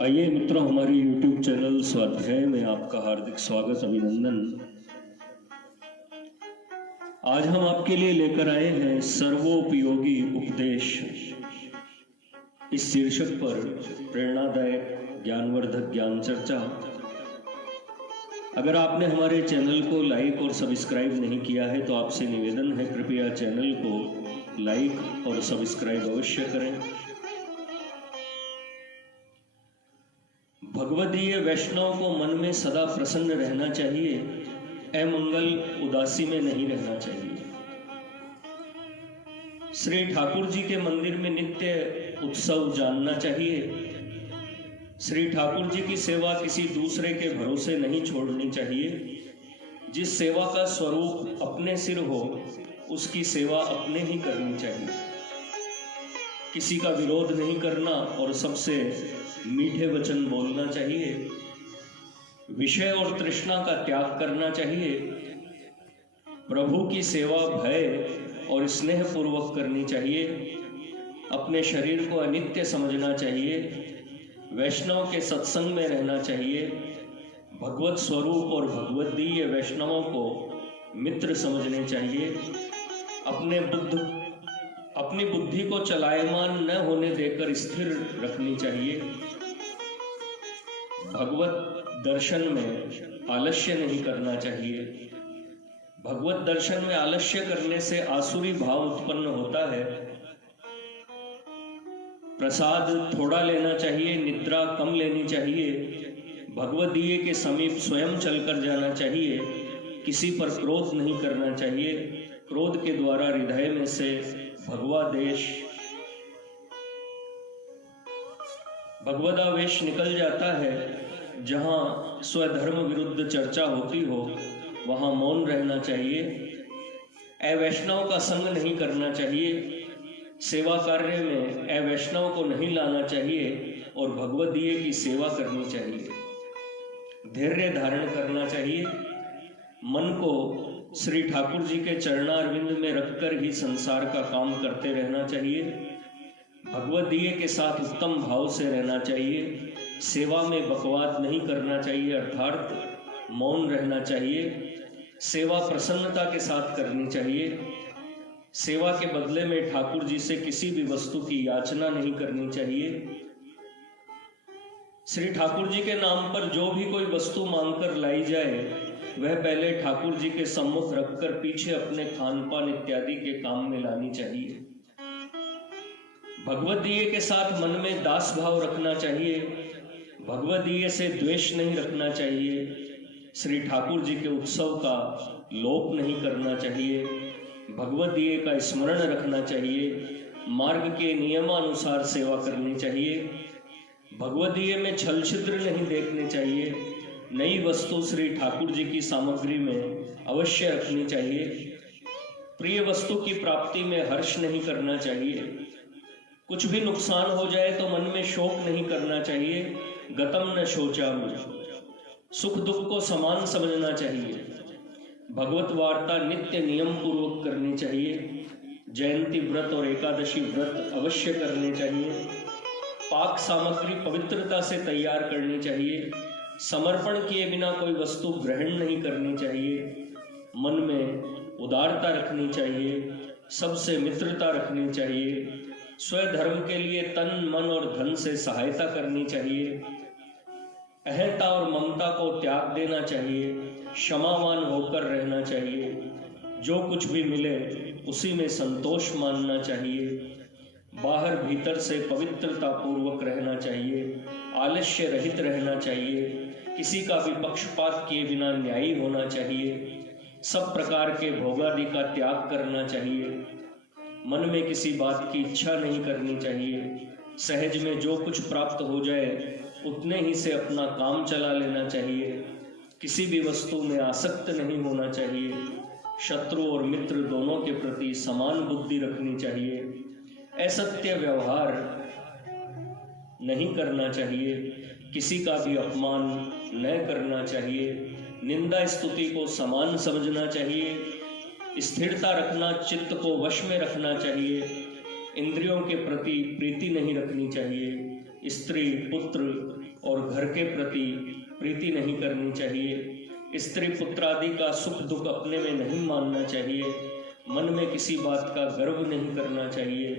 आइए मित्रों, हमारे YouTube चैनल स्वाध्याय में आपका हार्दिक स्वागत, अभिनंदन। आज हम आपके लिए लेकर आए हैं सर्वोपयोगी उपदेश। इस शीर्षक पर प्रेरणादायक ज्ञानवर्धक ज्ञान चर्चा। अगर आपने हमारे चैनल को लाइक और सब्सक्राइब नहीं किया है तो आपसे निवेदन है, कृपया चैनल को लाइक और सब्सक्राइब अवश्य करें। भगवदीय वैष्णव को मन में सदा प्रसन्न रहना चाहिए, अमंगल उदासी में नहीं रहना चाहिए। श्री ठाकुर जी के मंदिर में नित्य उत्सव जानना चाहिए। श्री ठाकुर जी की सेवा किसी दूसरे के भरोसे नहीं छोड़नी चाहिए। जिस सेवा का स्वरूप अपने सिर हो उसकी सेवा अपने ही करनी चाहिए। किसी का विरोध नहीं करना और सबसे मीठे वचन बोलना चाहिए। विषय और तृष्णा का त्याग करना चाहिए। प्रभु की सेवा भय और स्नेह पूर्वक करनी चाहिए। अपने शरीर को अनित्य समझना चाहिए। वैष्णव के सत्संग में रहना चाहिए। भगवत स्वरूप और भगवदीय वैष्णवों को मित्र समझने चाहिए। अपनी बुद्धि को चलायमान न होने देकर स्थिर रखनी चाहिए। भगवत दर्शन में आलस्य नहीं करना चाहिए। भगवत दर्शन में आलस्य करने से आसुरी भाव उत्पन्न होता है। प्रसाद थोड़ा लेना चाहिए, निद्रा कम लेनी चाहिए। भगवदीय के समीप स्वयं चलकर जाना चाहिए। किसी पर क्रोध नहीं करना चाहिए। क्रोध के द्वारा हृदय में से भगवदावेश निकल जाता है। जहां स्वधर्म विरुद्ध चर्चा होती हो वहां मौन रहना चाहिए। अवैष्णव का संग नहीं करना चाहिए। सेवा कार्य में अवैष्णव को नहीं लाना चाहिए और भगवदीय की सेवा करनी चाहिए। धैर्य धारण करना चाहिए। मन को श्री ठाकुर जी के चरणारविंद में रखकर ही संसार का काम करते रहना चाहिए। भगवदीय के साथ उत्तम भाव से रहना चाहिए। सेवा में बकवाद नहीं करना चाहिए, अर्थात मौन रहना चाहिए। सेवा प्रसन्नता के साथ करनी चाहिए। सेवा के बदले में ठाकुर जी से किसी भी वस्तु की याचना नहीं करनी चाहिए। श्री ठाकुर जी के नाम पर जो भी कोई वस्तु मांगकर लाई जाए वह पहले ठाकुर जी के सम्मुख रखकर पीछे अपने खान पान इत्यादि के काम में लानी चाहिए। भगवदीय के साथ मन में दास भाव रखना चाहिए। भगवदीय से द्वेष नहीं रखना चाहिए। श्री ठाकुर जी के उत्सव का लोप नहीं करना चाहिए। भगवदीय का स्मरण रखना चाहिए। मार्ग के नियमानुसार सेवा करनी चाहिए। भगवदीय में छल छिद्र नहीं देखने चाहिए। नई वस्तु श्री ठाकुर जी की सामग्री में अवश्य रखनी चाहिए। प्रिय वस्तु की प्राप्ति में हर्ष नहीं करना चाहिए। कुछ भी नुकसान हो जाए तो मन में शोक नहीं करना चाहिए। गतम न शोचामि, सुख दुख को समान समझना चाहिए। भगवत वार्ता नित्य नियम पूर्वक करनी चाहिए। जयंती व्रत और एकादशी व्रत अवश्य करने चाहिए। पाक सामग्री पवित्रता से तैयार करनी चाहिए। समर्पण किए बिना कोई वस्तु ग्रहण नहीं करनी चाहिए। मन में उदारता रखनी चाहिए। सबसे मित्रता रखनी चाहिए। स्वधर्म के लिए तन मन और धन से सहायता करनी चाहिए। अहंता और ममता को त्याग देना चाहिए। क्षमावान होकर रहना चाहिए। जो कुछ भी मिले उसी में संतोष मानना चाहिए। बाहर भीतर से पवित्रता पूर्वक रहना चाहिए। आलस्य रहित रहना चाहिए। किसी का भी पक्षपात किए बिना न्यायी होना चाहिए। सब प्रकार के भोगादि का त्याग करना चाहिए। मन में किसी बात की इच्छा नहीं करनी चाहिए। सहज में जो कुछ प्राप्त हो जाए उतने ही से अपना काम चला लेना चाहिए। किसी भी वस्तु में आसक्त नहीं होना चाहिए। शत्रु और मित्र दोनों के प्रति समान बुद्धि रखनी चाहिए। असत्य व्यवहार नहीं करना चाहिए। किसी का भी अपमान न करना चाहिए। निंदा स्तुति को समान समझना चाहिए। स्थिरता रखना, चित्त को वश में रखना चाहिए। इंद्रियों के प्रति प्रीति नहीं रखनी चाहिए। स्त्री पुत्र और घर के प्रति प्रीति नहीं करनी चाहिए। स्त्री पुत्र आदि का सुख दुख अपने में नहीं मानना चाहिए। मन में किसी बात का गर्व नहीं करना चाहिए।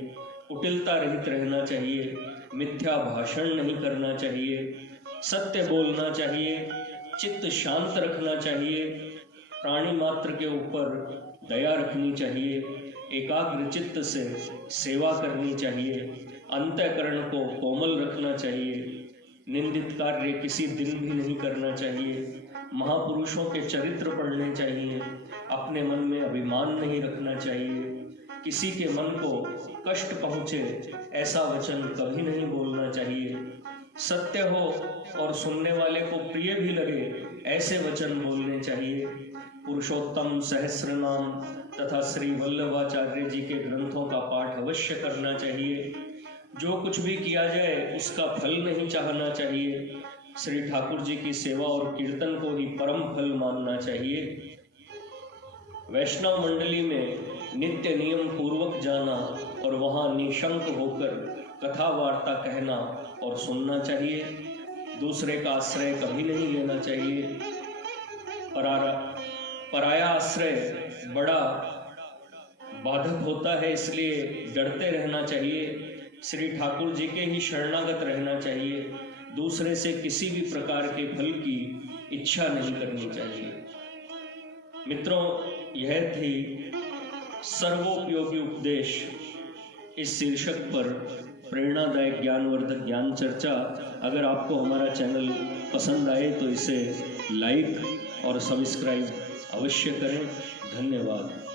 कुटिलता रहित रहना चाहिए। मिथ्या भाषण नहीं करना चाहिए। सत्य बोलना चाहिए। चित्त शांत रखना चाहिए। प्राणी मात्र के ऊपर दया रखनी चाहिए। एकाग्र चित्त से सेवा करनी चाहिए। अंतःकरण को कोमल रखना चाहिए। निंदित कार्य किसी दिन भी नहीं करना चाहिए। महापुरुषों के चरित्र पढ़ने चाहिए। अपने मन में अभिमान नहीं रखना चाहिए। किसी के मन को कष्ट पहुँचे ऐसा वचन कभी नहीं बोलना चाहिए। सत्य हो और सुनने वाले को प्रिय भी लगे ऐसे वचन बोलने चाहिए। पुरुषोत्तम सहस्रनाम तथा श्री वल्लभाचार्य जी के ग्रंथों का पाठ अवश्य करना चाहिए। जो कुछ भी किया जाए उसका फल नहीं चाहना चाहिए। श्री ठाकुर जी की सेवा और कीर्तन को ही परम फल मानना चाहिए। वैष्णव मंडली में नित्य नियम पूर्वक जाना और वहाँ निशंक होकर कथा वार्ता कहना और सुनना चाहिए। दूसरे का आश्रय कभी नहीं लेना चाहिए। पराया आश्रय बड़ा बाधक होता है, इसलिए डरते रहना चाहिए। श्री ठाकुर जी के ही शरणागत रहना चाहिए। दूसरे से किसी भी प्रकार के फल की इच्छा नहीं करनी चाहिए। मित्रों, यह थी सर्वोपयोगी उपदेश इस शीर्षक पर प्रेरणादायक ज्ञानवर्धक ज्ञान चर्चा। अगर आपको हमारा चैनल पसंद आए तो इसे लाइक और सब्सक्राइब अवश्य करें। धन्यवाद।